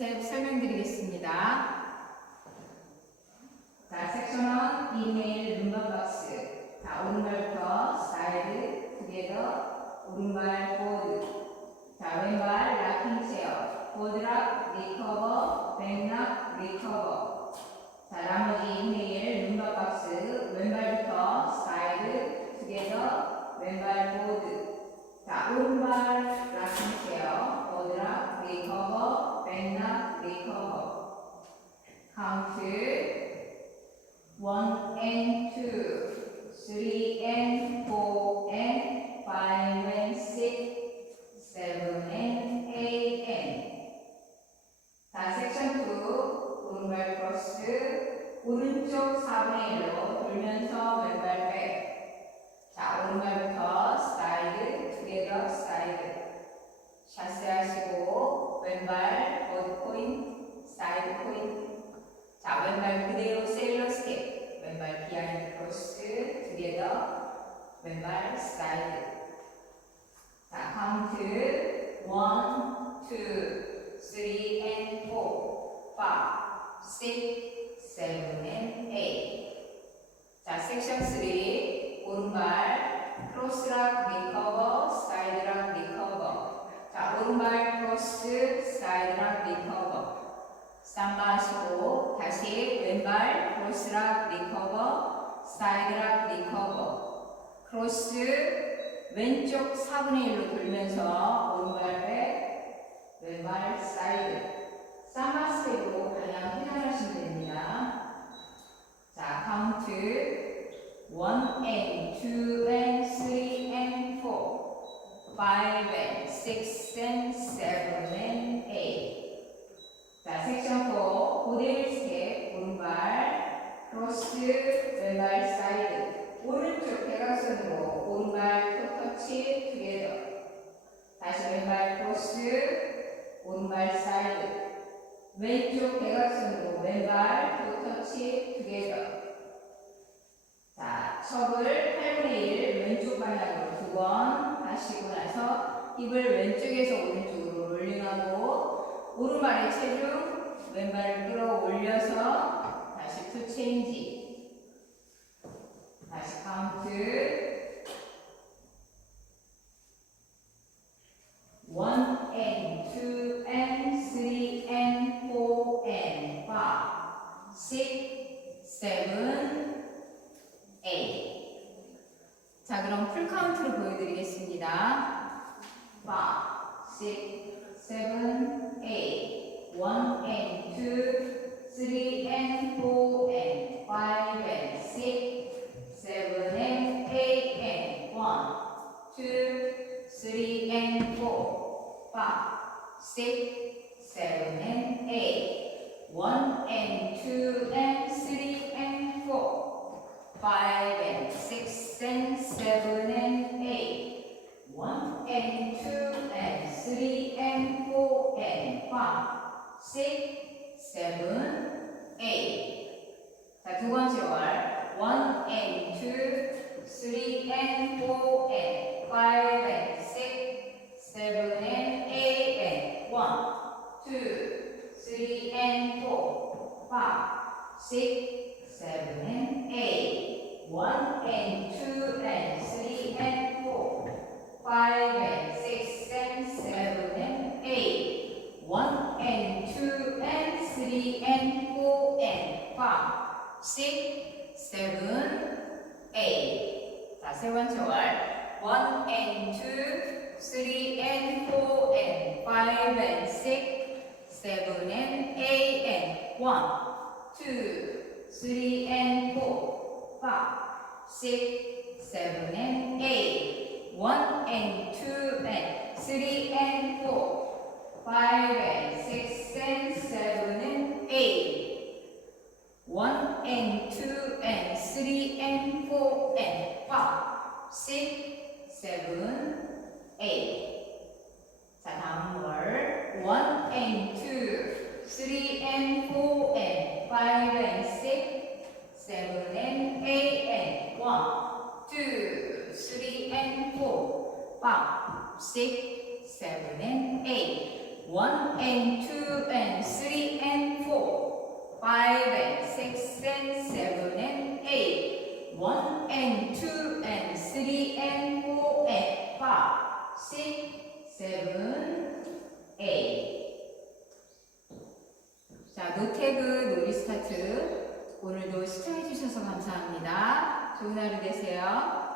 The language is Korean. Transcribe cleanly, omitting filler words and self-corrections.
스텝 설명드리겠습니다. 자, 섹션 1 이메일 룸바 박스. 자, 오른발부터 사이드, 투게더, 오른발 포드. 자, 왼발 락킹 체어, 포드락, 리커버, 백락, 리커버. 자, 나머지 이메일 룸바 박스. 왼발부터 사이드, 투게더, 왼발 포드. 자, 오른발 락킹 체어, 포드락, 리커버, 백락, 리커버. 카운트 1 and 2, 3 and 4 and 5 and 6, 7 and 8 and. 자, 섹션 2, 오른발 크로스, 오른쪽 4분의 1로 돌면서 왼발 백. 자, 오른발부터 사이드, 투게더, 사이드. 샷스 하시고, 왼발 보드 포인트, 사이드 포인트. 자, 왼발 그대로 세일러 스텝, 왼발 비하인드 크로스, 투게더, 왼발 사이드. 자, 카운트 1, 2, 3 and 4, 5, 6, 7 and 8. 자, 섹션 3, 오른발 크로스락 리커버, 사이드락 리커버. 자, 오른발 크로스, 사이드락 리커버. 삼바 하시고 다시 왼발 크로스락 리커버, 사이드락 리커버. 크로스 왼쪽 4분의 1로 돌면서 오른발 백, 왼발 사이드. 삼바 스텝으로 방향 회전하시면 됩니다. 자, 카운트 1 and 2 and 3 and 4, 5 and 6 and 7 and 8. 자, 섹션 4, 고데일 스텝, 오른발, 크로스, 왼발 사이드. 오른쪽 대각선으로 오른발 토터치, 투게더. 다시 왼발 크로스, 오른발 사이드. 왼쪽 대각선으로 왼발 토터치, 투게더. 자, 척을 8분의 1 왼쪽 방향으로 2번 하시고 나서 힙을 왼쪽에서 오른쪽으로 롤링하고 오른발의 체중, 왼발을 끌어올려서 다시 투 체인지. 다시 카운트 1 and 2 and 3 and 4 and 5, 6, 7, 8. 자, 그럼 풀 카운트로 보여드리겠습니다. 5, 6, 7, 8, 1 and 2, 3 and 4 and 5 and 6, 7 and 8 and 1, 2, 3 and 4, 5, 6, 7 and 8, 1 and 2 and 3 and 4, 5 and 6 and 7 and 8, 1 and 2 and 3 and 4 and 5, 6, 7, 8. 자, 두 번째 월 1 and 2, 3 and 4 and 5 and 6, 7 and 8 and 1, 2, 3 and 4, 5, 6, 7 and 8. 1 and 2 and 3 and 4, 5 and 6 and 7 and 8. 1 and 2 and 3 and 4 and 5, 6, 7, 8. 자, 세 번째 월 1 and 2, 3 and 4 and 5 and 6, 7 and 8 and 1, 2, 3 and 4, 5, 6, 7 and 8. 1 and 2 and 3 and 4, 5 and 6 and 7 and 8. 1 and 2 and 3 and 4 and 5, 6, 7, 8. 자, 다음 월 1 and 2, 3 and 4 and 5 and 6, 7 and 8 and 1, 2, 3 and 4, 5, 6, 7 and 8. 1 and 2 and and 6 and 7 and 8. 1 and 2 and 3 and 4 and 5, 6, 7, 8. 자, 노태그 놀이스타트 오늘도 시청해주셔서 감사합니다. 좋은 하루 되세요.